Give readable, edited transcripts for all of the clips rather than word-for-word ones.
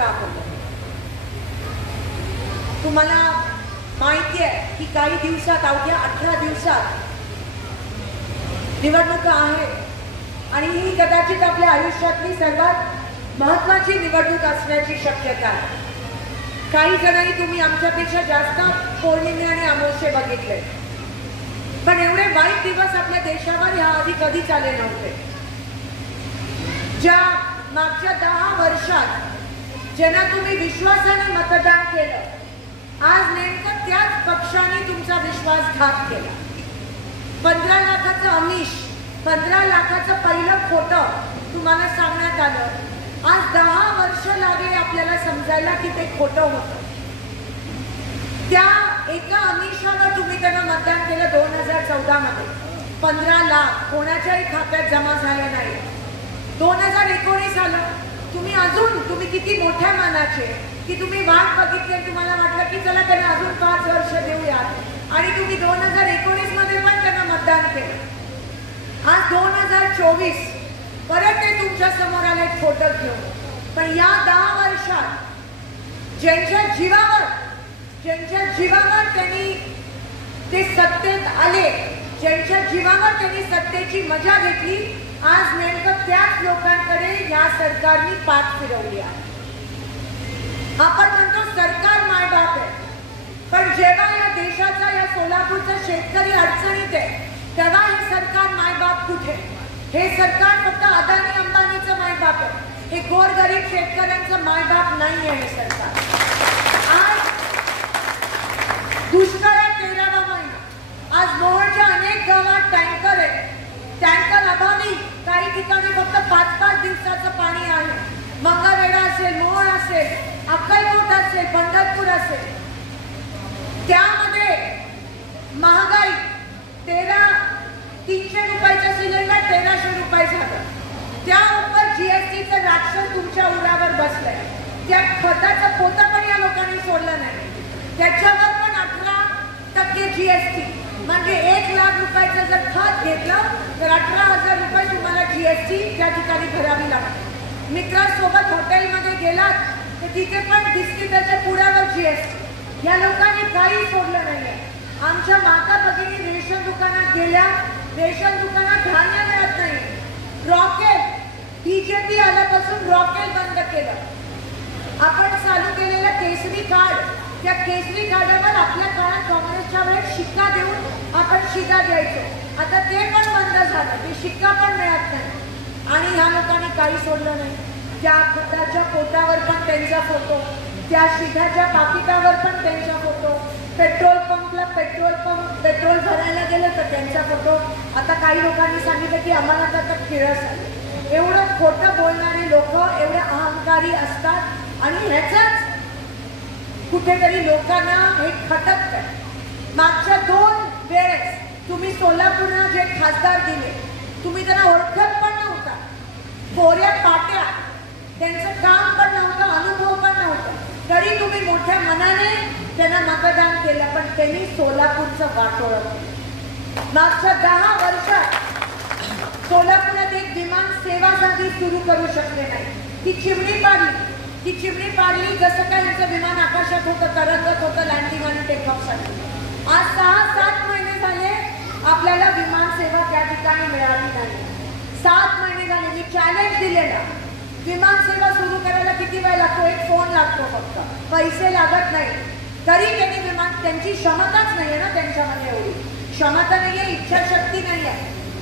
का होतं? तुम्हाला माहिती आहे की काही दिवसात, अवघ्या 18 दिवसात निवडणुका आहेत आणि ही कदाचित आपल्या आयुष्यातली सर्वात महत्त्वाची निवडणूक असण्याची शक्यता आहे. काही जणांनी तुम्ही आमच्यापेक्षा जास्त पौर्णिमे आणि अमावस्ये बघितले, पण एवढे वाईट दिवस आपल्या देशावर ह्या आधी कधीच आले नव्हते. ज्या मागच्या 10 वर्षात ज्यांना तुम्ही विश्वासाने मतदान केलं, आज नेमकं त्याच पक्षाने तुमचा विश्वासघात केला. 15 लाखाचं आमिष, 15 लाखाचं पहिलं खोटं तुम्हाला सांगण्यात आलं. आज 10 वर्ष लागले आपल्याला समजायला की ते खोटं होतं. त्या एका आमिषावर तुम्ही त्यांना मतदान केलं 2014 मध्ये. 15 लाख कोणाच्याही खात्यात जमा झाले नाही. 2019 आलं, तुम्ही किती मोठ्या मानाचे की तुम्ही वाट बघितली आणि तुम्हाला वाटलं की चला त्यांना अजून 5 वर्ष देऊयात आणि तुम्ही 2019 मध्ये पण त्यांना मतदान केलं. आज 2024 परत ते तुमच्या समोर आले खोटं घेऊन. पण या 10 वर्षात ज्यांच्या जीवावर त्यांनी ते सत्तेत आले, ज्यांच्या जीवावर त्यांनी सत्तेची मजा घेतली, आज नेमकं त्याच लोकांकडे या सरकारने पाठ फिरवली आहे. आपण म्हणतो सरकार मायबाप आहे, पण जेव्हा या देशाचा, या सोलापूरचा शेतकरी अडचणीत आहे, तेव्हा हे सरकार मायबाप कुठे? हे सरकार फक्त अदानी अंबानीचं मायबाप आहे. हे गोरगरीब शेतकऱ्यांचं मायबाप नाही आहे हे सरकार. आज दुष्काळात 13वा महिना. आज मोहोळच्या अनेक गावात टँकर आहे. टँकर अभावी काही ठिकाणी फक्त 5-5 दिवसाचं पाणी आहे. मंगळवेढा असेल, मोहोळ असेल, अक्कलकोट असेल, पंढरपूर असेल, त्यामध्ये महागाई 300 रुपयाचं सिलेंडर 1300 रुपये झालं. त्या उपर जीएसटीचं राक्षस तुमच्या उरावर बसलंय. त्या खताचं पोतं पण या लोकांनी सोडलं नाही. त्याच्यावर पण 18% जीएसटी, म्हणजे 1 लाख रुपयाचं जर खत घेतलं तर 18,000 रुपये तुम्हाला जीएसटी त्या ठिकाणी भरावी लागते. मित्रांसोबत हॉटेलमध्ये गेलात तर तिथे पण बिस्किटाच्या पुड्यावर जीएसटी. या लोकांनी काही सोडलं नाहीये. आमच्या माता भगिनी रेशन दुकानात गेल्या, रेशन दुकानात धान्य मिळत नाही. रॉकेल, बीजेपी आल्यापासून रॉकेल बंद केलं. आपण चालू केलेलं केसरी कार्ड, त्या केसरी कार्डावर आपल्या काळात काँग्रेसच्या वेळेस शिक्का देऊन आपण शिधा द्यायचो. आता ते पण बंद झालं, ते शिक्का पण मिळत नाही. आणि ह्या लोकांनी काही सोडलं नाही. त्या खताच्या पोटावर पण त्यांचा फोटो, त्या शिधाच्या पाकिटावर पण त्यांचा फोटो, पेट्रोल पंपला पेट्रोल भरायला गेलं तर त्यांचा फोटो. आता काही लोकांनी सांगितलं की आम्हाला आता किळस आली. एवढं खोटं बोलणारे लोक एवढे अहंकारी असतात आणि ह्याचाच कुठेतरी लोकांना हे खटकतं. मागच्या 2 वेळेस तुम्ही सोलापूरला जे खासदार दिले, तुम्ही त्यांना ओळखत पण नव्हता. कोऱ्या पाट्या, त्यांचं काम पण नव्हतं, अनुभव पण नव्हतं, तरी तुम्ही मोठ्या मनाने त्यांना मतदान केलं. पण त्यांनी सोलापूरचं वाटोळं केलं. मागच्या 10 वर्षात सोलापुरात एक विमान सेवा साधी सुरू करू शकले नाही. ती चिमणी पाडली जसं काय यांचं विमान आकाशात होतं, तरंगत होतं लँडिंग आणि टेकऑफसाठी. आज 6-7 महिने झाले आपल्याला विमान सेवा त्या ठिकाणी मिळाली नाही. 7 महिने झाले. मी चॅलेंज दिलेला, विमान सेवा सुरू करायला किती वेळ लागतो? एक फोन लागतो फक्त, पैसे लागत नाही. तरी त्यांनी त्यांची क्षमताच नाहीये ना, त्यांच्यामध्ये एवढी क्षमता नाहीये, इच्छाशक्ती नाहीये.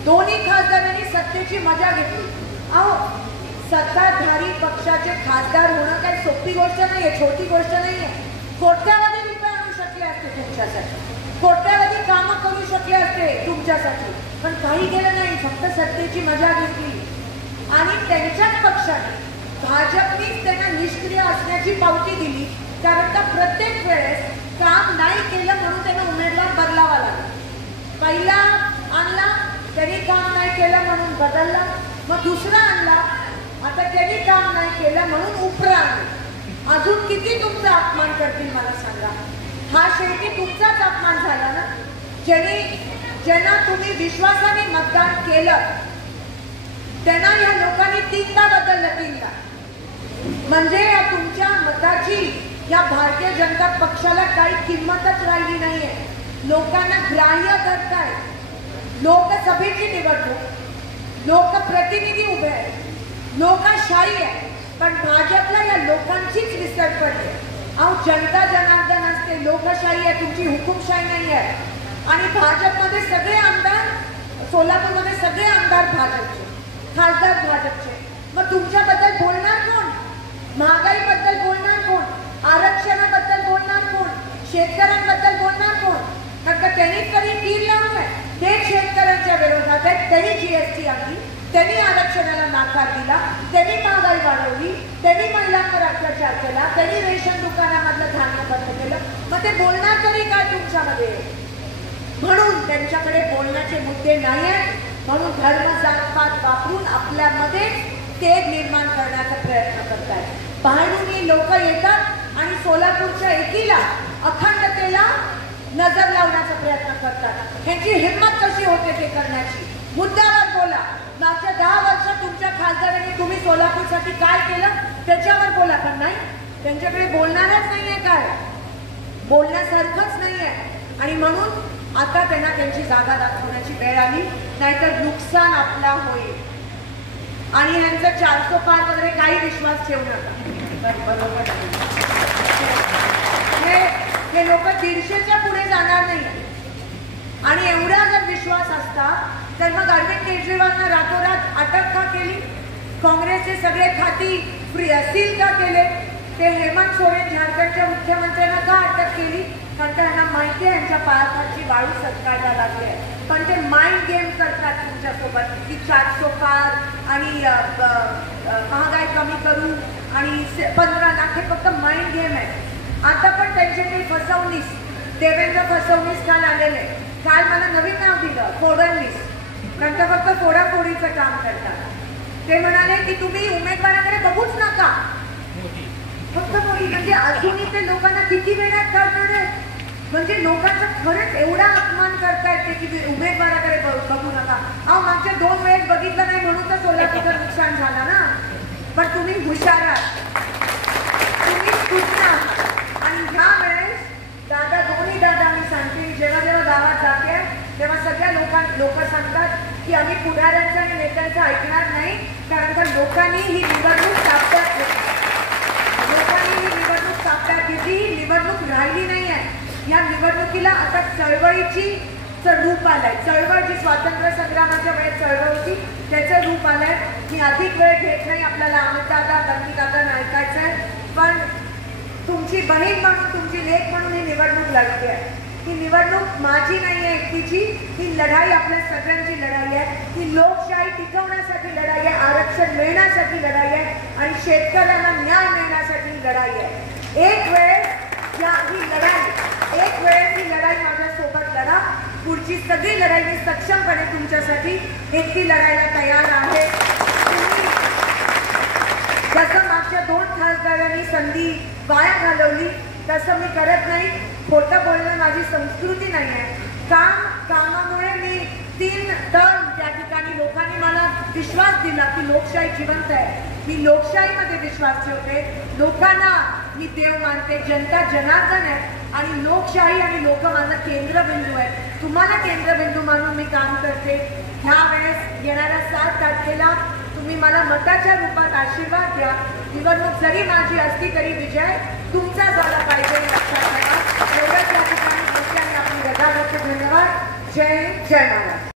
दोन्ही खासदारांनी सत्तेची मजा घेतली. अहो, सत्ताधारी पक्षाचे खासदार होणं काही सोपी गोष्ट नाहीये, छोटी गोष्ट नाहीये. कोट्यावधी रुपये आणू शकले असते तुमच्यासाठी, कोट्यावधी कामं करू शकले असते तुमच्यासाठी, पण काही केलं नाही. फक्त सत्तेची मजा घेतली. आणि त्यांच्याच पक्षाने, भाजपनीच त्यांना निष्क्रिय असण्याची पावती दिली. कारण का प्रत्येक वेळेस काम नाही केलं म्हणून त्यांना उमेदवार बदलावा लागला. पहिला आणला, त्यांनी काम नाही केलं म्हणून बदलला. मग दुसरा आणला, आता त्यांनी काम नाही केलं म्हणून उपरा आणला. अजून किती तुमचा अपमान करतील मला सांगा? हा शेवटी तुमचाच अपमान झाला ना. ज्यांना तुम्ही विश्वासाने मतदान केलं त्यांना या लोकांनी 3दा बदललं. 3दा म्हणजे या तुमच्या मताची या भारतीय जनता पक्षाला काही किंमतच राहिली नाहीये. लोकांना ग्राह्य करताय. लोकसभेची निवडणूक, लोकप्रतिनिधी उभे आहेत, लोकशाही आहे, पण भाजपला या लोकांचीच विसर पडते. अहो, जनता जनार्दन असते, लोकशाही आहे, तुमची हुकुमशाही नाही आहे. आणि भाजपमध्ये सगळे आमदार, सोलापूरमध्ये सगळे आमदार भाजपचे, खासदार भाजपचे. मग तुमच्याबद्दल बोलणार कोण? महागाईबद्दल बोलणार कोण? आरक्षणाबद्दल बोलणार कोण? शेतकऱ्यांबद्दल बोलणार कोण? कारण का त्यांनी तरी तीर लावून आहे, ते शेतकऱ्यांच्या विरोधात आहेत. त्यांनी जीएसटी आणली, त्यांनी आरक्षणाला नकार दिला, त्यांनी महागाई वाढवली, त्यांनी महिलांवर अत्याचार केला, त्यांनी रेशन दुकानामधलं धान्य बंद केलं. मग ते बोलणार तरी काय तुमच्यामध्ये? म्हणून त्यांच्याकडे बोलण्याचे मुद्दे नाही आहेत. म्हणून धर्म जातपात वापरून आपल्यामध्ये तेढ निर्माण करण्याचा प्रयत्न करतात. बाहेरून लोक येतात आणि सोलापूरच्या एकीला, अखंडतेला नजर लावण्याचा प्रयत्न करतात. ह्यांची हिंमत कशी होते ते करण्याची? मुद्द्यावर बोला. मागच्या 10 वर्षात तुमच्या खासदारांनी तुम्ही सोलापूरसाठी काय केलं त्याच्यावर बोला. पण नाही, त्यांच्याकडे बोलणारच नाहीये, काय बोलण्यासारखंच नाहीये. आणि म्हणून आता त्यांना त्यांची जागा दाखवण्याची वेळ आली, नाहीतर नुकसान आपला होईल. आणि यांचं 400 पार वगैरे काही विश्वास ठेवू नका. बरोबर, हे लोक 150च्या पुढे जाणार नाही. आणि एवढा जर विश्वास असता तर मग अरविंद केजरीवालनं रातोरात अटक का केली? काँग्रेसचे सगळे खाती सील का केले? ते हेमंत सोरेन झारखंडच्या मुख्यमंत्र्यांना का अटक केली? कारण त्यांना माहिती आहे यांच्या पायाखालची वाळू सरकारला लागली आहे. पण ते माइंड गेम करतात तुमच्यासोबत की 400 पार आणि महागाई कमी करू आणि 15 लाख, हे फक्त माइंड गेम आहे. आता पण त्यांच्याकडे फसवणीस, देवेंद्र फसवणीस काल आलेले. काल मला नवीन नाव दिलं, फोडणवीस. नंतर फक्त फोडाफोडीचं काम करतात. ते म्हणाले की तुम्ही उमेदवाराकडे बघूच नका, फक्त मोदी. म्हणजे अजूनही ते लोकांना किती वेळात करणार आहेत? म्हणजे लोकांचा खरंच एवढा अपमान करतायत ते की उमेदवाराकडे बघू नका. अहो, मागच्या 2 वेळेस बघितलं नाही म्हणून तर सोलापूरचं नुकसान झालं ना. पण तुम्ही हुशार आहात, तुम्ही सूचना. आणि ह्या वेळेस दादा, दोन्ही दादा मी सांगते, जेव्हा जेव्हा गावात जाते तेव्हा सगळ्या लोक सांगतात की आम्ही पुढाऱ्यांचं आणि नेत्यांचं ऐकणार नाही. कारण का लोकांनी ही निवडणूक ताब्यात घेतली, लोकांनी ही निवडणूक ताब्यात घेतली. ही निवडणूक राहिली नाही आहे. या निवडणुकीला आता चळवळीची रूप आलंय. चळवळ जी स्वातंत्र्य संग्रामाच्या वेळेस चळवळ होती त्याचं रूप आलंय. मी अधिक वेळ घेत नाही, आपल्याला अमितदादा, गणपतीदादा ऐकायचं आहे. पण तुमची बहीण म्हणून, तुमची लेक म्हणून ही निवडणूक लढते आहे. ही निवडणूक माझी नाही आहे एकटीची, ही लढाई आपल्या सगळ्यांची लढाई आहे. ही लोकशाही टिकवण्यासाठी लढाई आहे, आरक्षण मिळण्यासाठी लढाई आहे आणि शेतकऱ्यांना न्याय मिळण्यासाठी लढाई आहे. एक वेळेस ही लढाई माझ्यासोबत लढा. पुढची सगळी लढाई मी सक्षमपणे तुमच्यासाठी एकटी लढायला तयार आहे. जसं मागच्या 2 खासदारांनी संधी वाया घालवली तसं मी करत नाही. खोटं बोलणं माझी संस्कृती नाही आहे. कामामुळे मी 3 टर्म त्या ठिकाणी लोकांनी मला विश्वास दिला की लोकशाही जिवंत आहे. मी लोकशाहीमध्ये विश्वास ठेवते. लोकांना मी देव मानते. जनता जनार्दन आहे आणि लोकशाही आणि लोक माझा केंद्रबिंदू आहे. तुम्हाला केंद्रबिंदू मानून मी काम करते. ह्या वेळेस येणाऱ्या 7 तारखेला तुम्ही मला मताच्या रूपात आशीर्वाद द्या. निवडणूक जरी माझी असली तरी विजय तुमचा झाला पाहिजे, लक्षात ठेवा. एवढंच या ठिकाणी बसल्याने आपली रजा करते. धन्यवाद. जय जय महाराज.